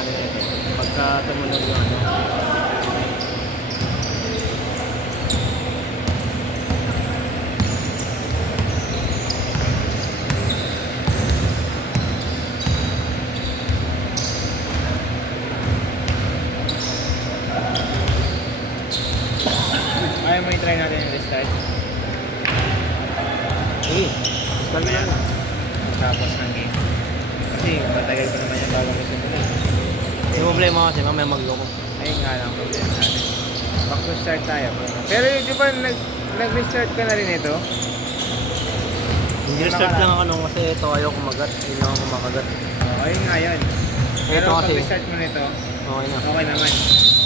natin ito. Pagka tumunog yung ano. Ayaw mo i-try natin yung restart? Start na yan. Tapos ng game. Kasi matagal pa naman yung bago mo simulan. Yung problema kasi mamaya magloko. Ayun nga lang problema natin. Back to start tayo. Pero di ba nag-restart ka na rin ito? Hindi restart lang ako nung kasi ito ayaw kumagat. Hindi lang ako kumakagat. Ayun nga yun. Pero pag restart mo nito, okay na. Okay naman.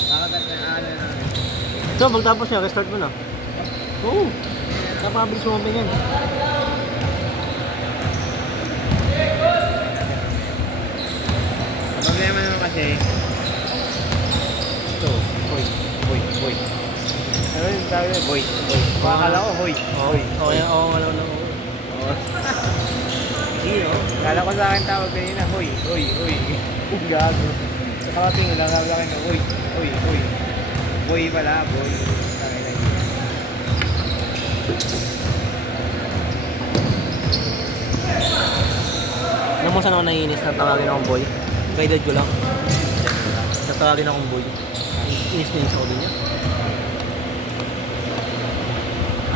Kakagat na ano na. So, pagtapos niya, restart mo na. Oo. Napabilis mo yan. Problema naman kasi ito, boy. Ano yung tawag yun? Boy. Pakakala ko, hoy. Okay, wala na. Hindi, no? Kala ko sa akin tawag kanina, hoy. Gago. Sa karating, lang sa akin na, hoy. Boy pala, boy. Alam mo saan ako naiinis na tawagin akong boy? Guided ko lang. Tatawagin akong boy. Inis ako din yan.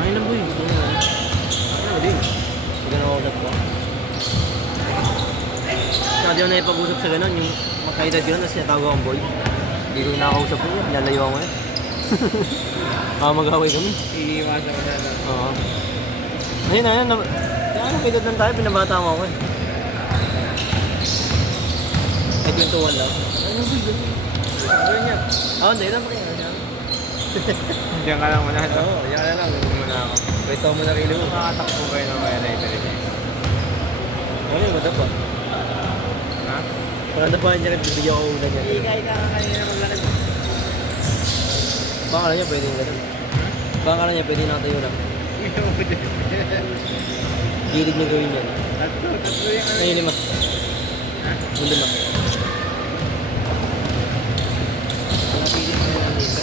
Ay lang boy. Ano din? Pag gano'n ko. Saka di ako naipag-usap sa gano'n. Yung makaedad ko lang, tapos sinatawag akong boy. Hindi ko nakakausap ko yun. Lalayo ako ngayon. Mag-away kami. Iiwasan ko na. Oo. Ayun. Kaya edad lang tayo, pinabata mo ako eh. May kwentuhan lang. Ano ba yun? Ano niya? Hindi lang pa rin. Diyan ka lang muna. Oo, diyan ka lang. Huwag muna ako. Kwento mo na rin mo. Makakatakbo kayo ng kaya later niya. Ano yung madapa? Ha? Pagkadapahan niya rin, bibigyan ko ulan niya. Ikay ka kanina maglakad. Baka lang niya, pwede yung ganun. Baka lang niya, pwede nakatayo lang. Gilid niya gawin yan. Tatlo yung ano. Ay, 5. Ha? Yung 5. Napili mo naman dito.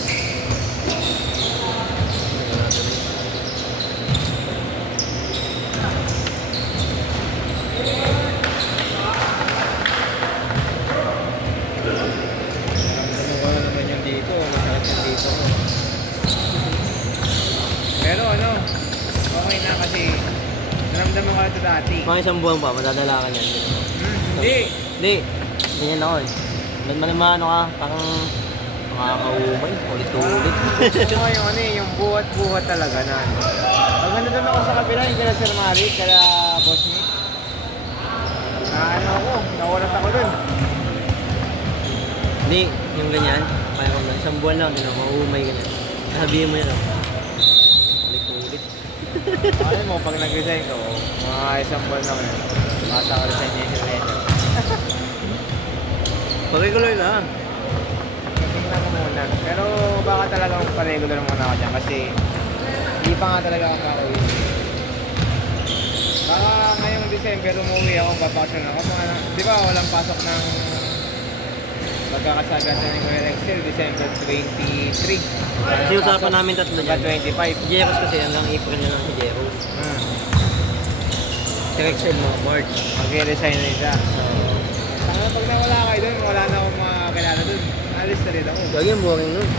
Pero ano, okay na kasi naramdaman ko ito dati. Mga isang buwan pa, madadala ka niyan. Hindi. Ganyan ako eh. Ano ka, parang makakaumay, ulit-ulit. Ito yung ano yung buhat-buhat talaga na ano. Pag doon ako sa kabila, yung kala Sir Marik, kala Boss Nick. Ano ako, nawalat ako doon. Hindi, yung ganyan, kaya ko lang, isang buwan lang, mauumay ganyan. Sabihin mo yan ako. Ulit-ulit. Ano mo, pag nag-resign ko, mga isang buwan naman, masa ka resignation letter. Pag-regular lang. Tingnan ko muna. Pero baka talagang pa-regular muna ako dyan kasi hindi pa nga talaga ako kakawin. Baka ngayong December umuwi ako, babakasyon ako. Di ba walang pasok ng magkakasagatan ng Excel, December 23. Kasi usapan namin tatlo dyan. 25. Jeros kasi hanggang April na lang si Jeros. Si Excel mo, March. Mag-resign na siya. Pag nawala kayo doon, wala na akong makakilala doon. Alis na rin ako. Lagi ang boring nun.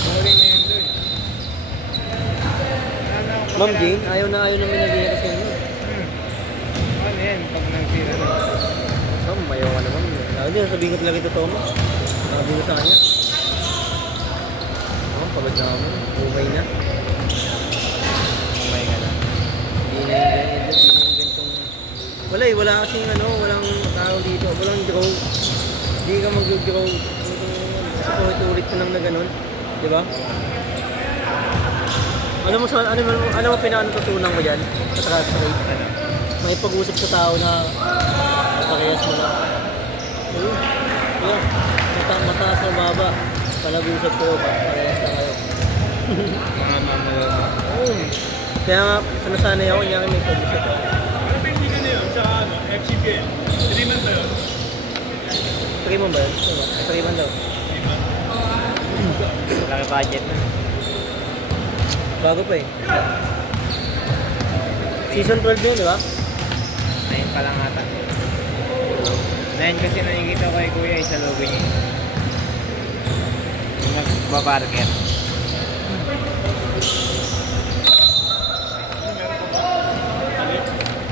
Boring na yun doon. Ma'am Jane, ayaw namin nag-iiras kayo nun. Ano yan, pag nagsira na. Mayaw ka naman. Hindi, sabihin ko talaga totoo mo. Sabi ko sa kanya. Pagod na kami. Umay na. Umay ka na. Hindi na yung ganitong... Wala kasing walang tao dito. Walang draw. Hindi ka mag-draw. Kasi ulit ka lang na gano'n. Diba? Ano mo pinakatutunan ko dyan? Sa trust rate. May pag-usap sa tao na parehas mo na. Ayun. Mataas na baba. Panag-usap ko, parehas na kayo. Mga mamalaw. Kaya nga, sanasanay ako, niya may pag-usap. Ano ba hindi ka na yun sa FCPL? 3 months na yun? 3 3 man ba yun? 3 man daw. Malaki budget na. Bago pa eh. Season 12 yun, di ba? 9 pa lang ata. 9 kasi nakikita ko kay Kuya, isa logo niya. Yung nagbabarker.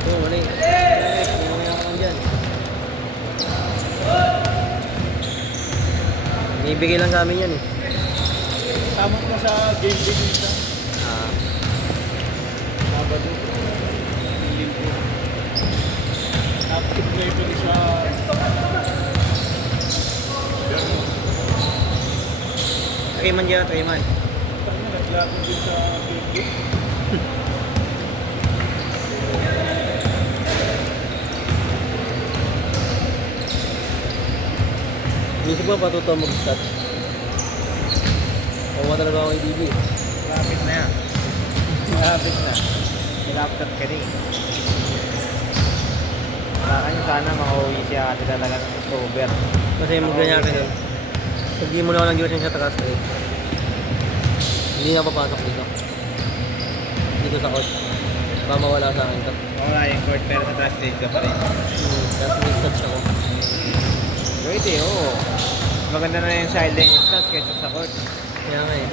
Oo, wala eh. Mamaya ka lang dyan. Ibigay lang sa amin yan eh. Tama na sa game day nito. Ah. Sabado. Linggo. Active na ito sa... Three man dyan, 3 man. Tama, naglaro din sa game day. Gusto ba patuto mag-start? Kawa talaga ako i-DB. Malapit na yan. Malapit na. May laptop ka din. Wala ka nyo sana makauwi siya ate talaga ng October. Kasi mag-ganyan ka nun. Pag di mo na ako ng Diyos sa takas eh. Hindi na papasok dito. Dito sa court. Baka mawala sa akin to. Wala yung court pero sa trusted ka pa rin. Tapos may stats ako. Pwede, oo. Maganda na yung sideline yung stats kaysa sa court. Kaya nga eh.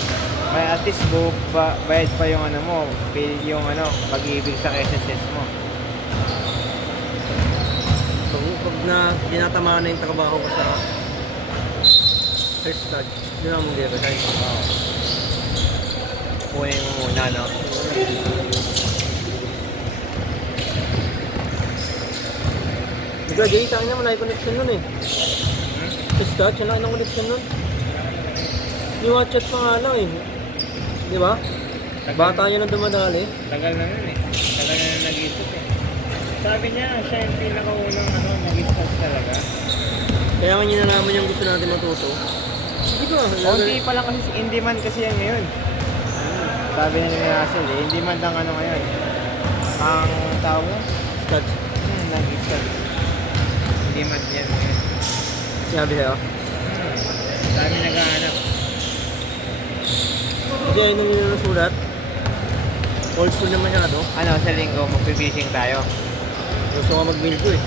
May at least bayad pa yung ano mo, yung ano, pag-ibig sa SSS mo. Pag na tinatamaan na yung trabaho ko sa first stage, yun ang mong resign. Oo. Kunin mo muna, no? Nag-graduate sa akin naman, may connection nun eh. First stage, yun lang ng connection nun. Yung watch chat pa nga lang eh. Di ba? Bata yun ang dumadali. Tagal na nun eh. Tagal na nag-isip eh. Sabi niya, siya yung pinakaunang ano, mag-isip talaga. Kaya nga niya naman yung gusto natin matuto. Hindi ko. Konti pa lang kasi, hindi man kasi yan ngayon. Sabi niya ni Russell eh, hindi man lang ano ngayon. Ang tawag mo? Stats. Nag-isip. Hindi man yan ngayon. Sinabi sa'yo. Sabi naghahanap. Kasi ayun ang yun nasulat. Old school naman siya to. Ano, sa linggo, mag-fishing tayo. Gusto ko mag-meal ko eh.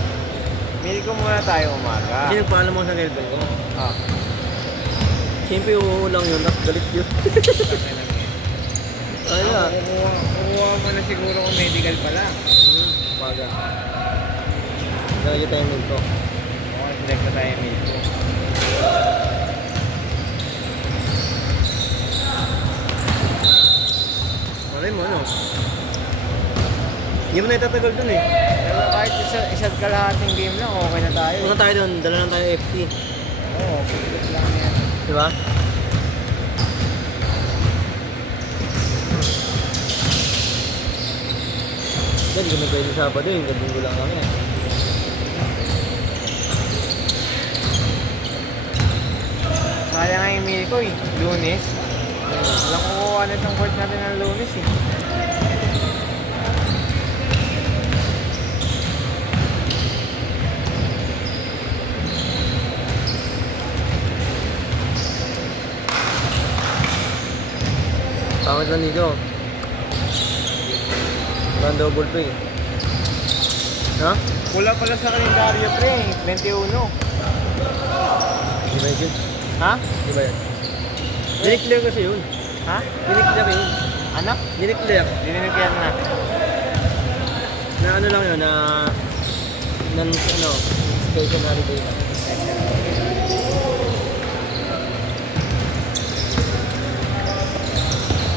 Meal ko muna tayo umaga. Kasi nagpaalam mo sa girlfriend ko. Ah. Siyempre uulang yun, tapos galit yun. Kaya. Kukuha mo na siguro kung medical pala. Umaga. Lagi tayo meal ko. Okay, select na tayo meal ko. Malay mo ano. Hindi mo na itatagal dun eh. Pero kahit isa't kalahating game lang, okay na tayo. Punta tayo dun, dala lang tayo FT. Oo, pilit lang yan. Diba? Hindi kami pwede Sabado eh, Linggo lang kami. Sayang nga yung meal ko eh, Lunes. Walang kukuha na itong court natin ng Lunes eh. Pangit lang dito. Walang double pay. Ha? Wala pala sa kalendaryo pre, 21. Di ba yun? Ha? Di ba yan? Dineclare kasi yun. Ha? Dineclare yun. Anak? Dineclare. Dininigyan na. Na ano lang yun, na ano, special holiday lang.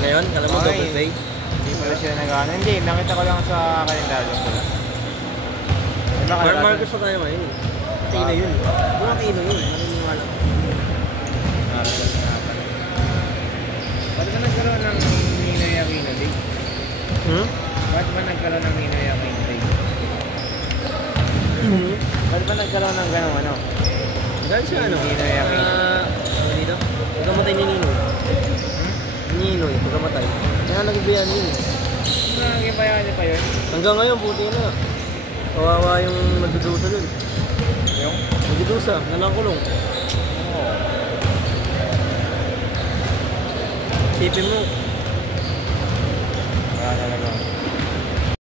Ngayon, alam mo Okay. double pay? Hindi pala siya nag-ano. Hindi, nakita ko lang sa kalendaryo pala. Marcos pa tayo ngayon eh. Tino yun. Mga Tino yun. Naniniwala ko. Marcos na pala. Ba't ba nagkaroon ng Ninoy Aquino Day? Ba't ba nagkaroon ng Ninoy Aquino Day? Ba't ba nagkaroon ng gano'ng ano? Dahil siya ano? Ninoy Aquino. Ano dito? Pagkamatay ni Ninoy. Ninoy, pagkamatay. Kaya nagbiyan yun eh. Naging bayani pa yun? Hanggang ngayon, buti na. Kawawa yung nagdudusa dun. Yung? Magdudusa, nalakulong. Oo. Isipin mo, Wala talaga.